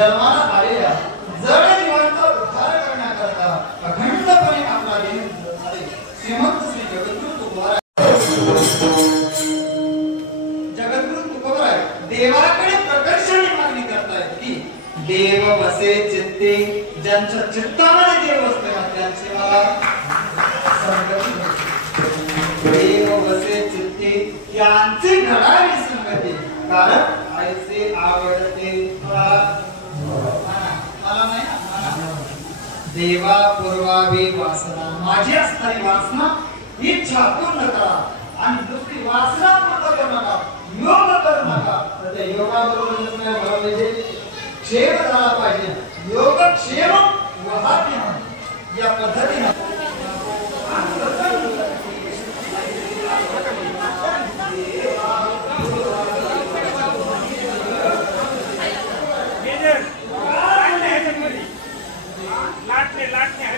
जन्माला आलेल्या जड जीवांचा उद्धार करण्याकरता अखंडपणे आपला देह श्रीमंत श्री जगद्गुरु तुकोबराय देवाकडे प्रकर्षाने मागणी करतायत की देव वसे चित्ते, ज्यांच्या चित्तामध्ये देव असतो त्यांचे मला देव वसे चित्ते यांचे घडावे संगती, कारण ऐसे आवडते मला नाही देवा पूर्वावी वासना, माझी असणारी वासना इच्छा पूर्ण करा आणि दुसरी वासना पूर्ण करू नका, योग करू नका. तर त्या योगाबरोबर म्हणजे क्षेम झाला पाहिजे. योग क्षेम वहाते या पद्धतीने लाटणे